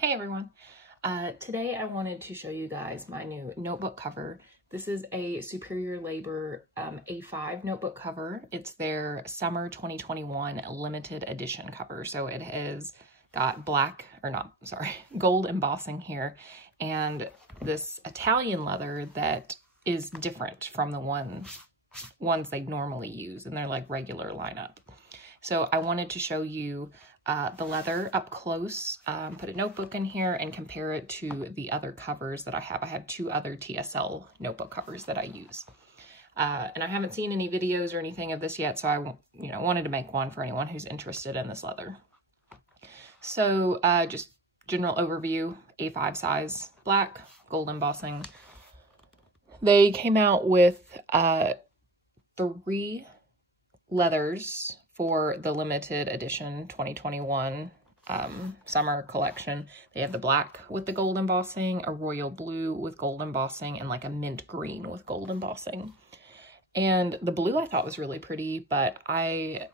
Hey everyone. Today I wanted to show you guys my new notebook cover. This is a Superior Labor A5 notebook cover. It's their summer 2021 limited edition cover. So it has got gold embossing here and this Italian leather that is different from the ones they normally use in their like regular lineup. So I wanted to show you the leather up close, put a notebook in here and compare it to the other covers that I have. I have two other TSL notebook covers that I use. And I haven't seen any videos or anything of this yet, so I wanted to make one for anyone who's interested in this leather. So just general overview, A5 size, black, gold embossing. They came out with 3 leathers for the limited edition 2021 summer collection. They have the black with the gold embossing, a royal blue with gold embossing, and like a mint green with gold embossing. And the blue I thought was really pretty, but I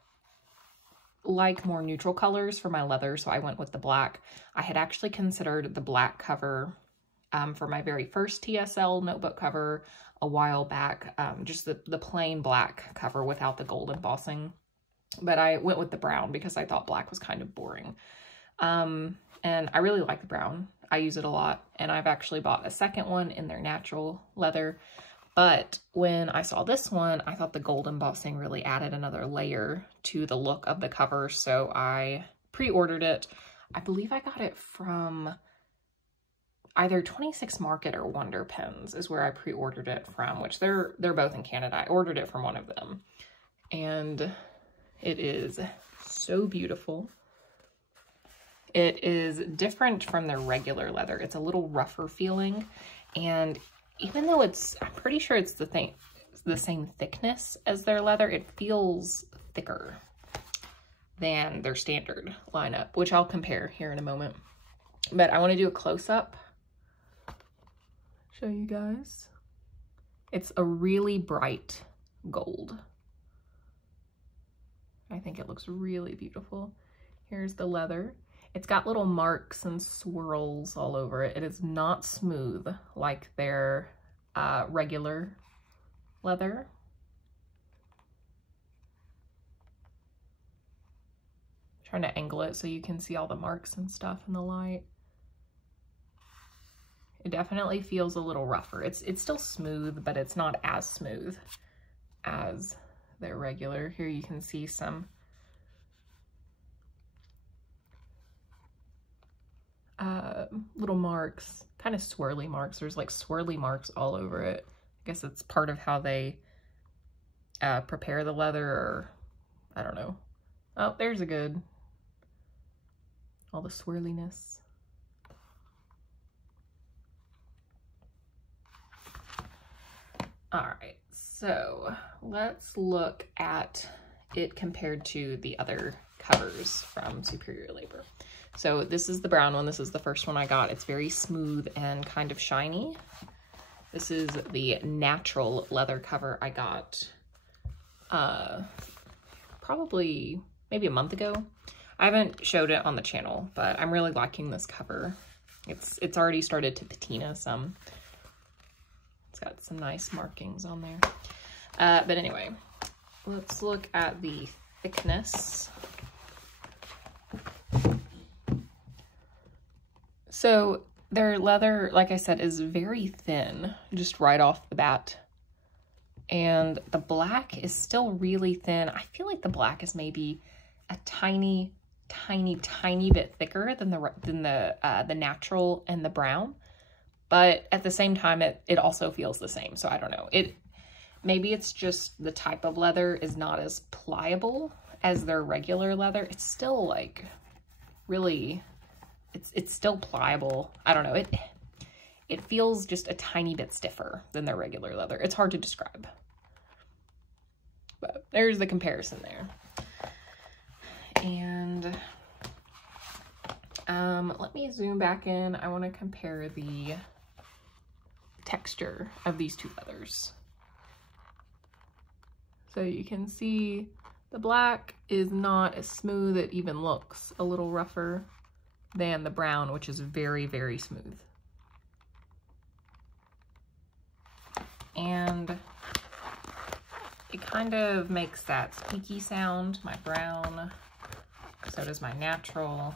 like more neutral colors for my leather, so I went with the black. I had actually considered the black cover for my very first TSL notebook cover a while back, just the plain black cover without the gold embossing. But I went with the brown because I thought black was kind of boring. And I really like the brown. I use it a lot. And I've actually bought a second one in their natural leather. But when I saw this one, I thought the gold embossing really added another layer to the look of the cover. So I pre-ordered it. I believe I got it from either 26 Market or Wonder Pens is where I pre-ordered it from, which they're both in Canada. I ordered it from one of them. And it is so beautiful. It is different from their regular leather. It's a little rougher feeling. And even though I'm pretty sure it's the same thickness as their leather, it feels thicker than their standard lineup, which I'll compare here in a moment. But I want to do a close-up. Show you guys. It's a really bright gold. I think it looks really beautiful. Here's the leather. It's got little marks and swirls all over it. It is not smooth like their regular leather. I'm trying to angle it so you can see all the marks and stuff in the light. It definitely feels a little rougher. It's still smooth, but it's not as smooth as their regular. Here you can see some little marks, kind of swirly marks. There's like swirly marks all over it. I guess it's part of how they prepare the leather, or I don't know. Oh, there's all the swirliness. All right, so let's look at it compared to the other covers from Superior Labor. So this is the brown one. This is the first one I got. It's very smooth and kind of shiny. This is the natural leather cover I got probably maybe a month ago. I haven't showed it on the channel, but I'm really liking this cover. It's already started to patina some. It's got some nice markings on there. But anyway, let's look at the thickness. So their leather, like I said, is very thin, just right off the bat. And the black is still really thin. I feel like the black is maybe a tiny bit thicker than the natural and the brown. But at the same time, it also feels the same. So I don't know. Maybe it's just the type of leather is not as pliable as their regular leather. It's still like really, it's still pliable. I don't know. It feels just a tiny bit stiffer than their regular leather. It's hard to describe. But there's the comparison there. And let me zoom back in. I want to compare the texture of these two leathers. So you can see the black is not as smooth. It even looks a little rougher than the brown, which is very, very smooth. And it kind of makes that squeaky sound, my brown. So does my natural,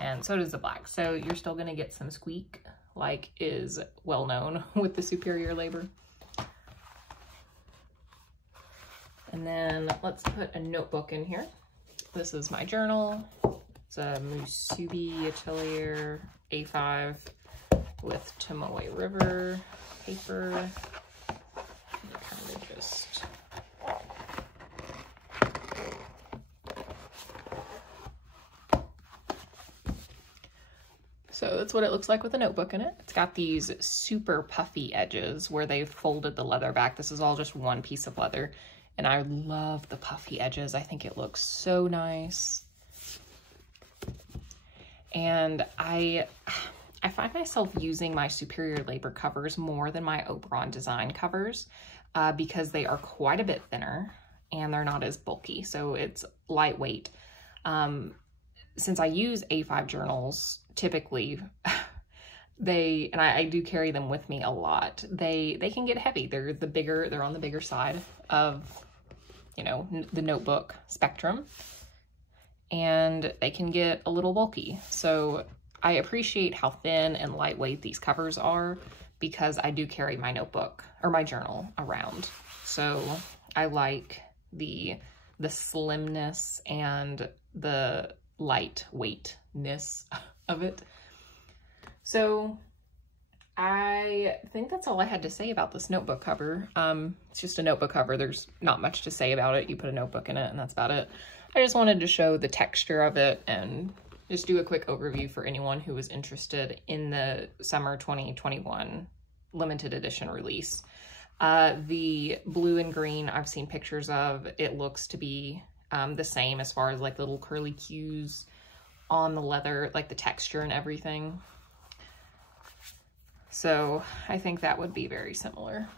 and so does the black. So you're still gonna get some squeak, like is well known with the Superior Labor. And then let's put a notebook in here. This is my journal. It's a Musubi Atelier A5 with Tomoe River paper. Kind of just so that's what it looks like with a notebook in it. It's got these super puffy edges where they've folded the leather back. This is all just one piece of leather, and I love the puffy edges. I think it looks so nice. And I find myself using my Superior Labor covers more than my Oberon design covers because they are quite a bit thinner and they're not as bulky. So it's lightweight. Since I use A5 journals, typically and I do carry them with me a lot, they can get heavy. They're on the bigger side of, you know, the notebook spectrum, and they can get a little bulky. So I appreciate how thin and lightweight these covers are because I do carry my notebook or my journal around. So I like the slimness and the lightweightness of it. So I think that's all I had to say about this notebook cover. It's just a notebook cover. There's not much to say about it. You put a notebook in it and that's about it. I just wanted to show the texture of it and just do a quick overview for anyone who was interested in the summer 2021 limited edition release. The blue and green I've seen pictures of. It looks to be the same as far as like little curly cues on the leather, like the texture and everything. So I think that would be very similar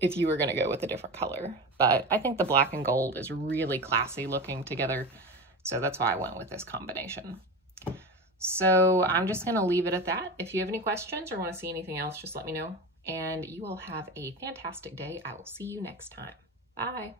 if you were going to go with a different color. But I think the black and gold is really classy looking together. So that's why I went with this combination. So I'm just going to leave it at that. If you have any questions or want to see anything else, just let me know. And you will have a fantastic day. I will see you next time. Bye.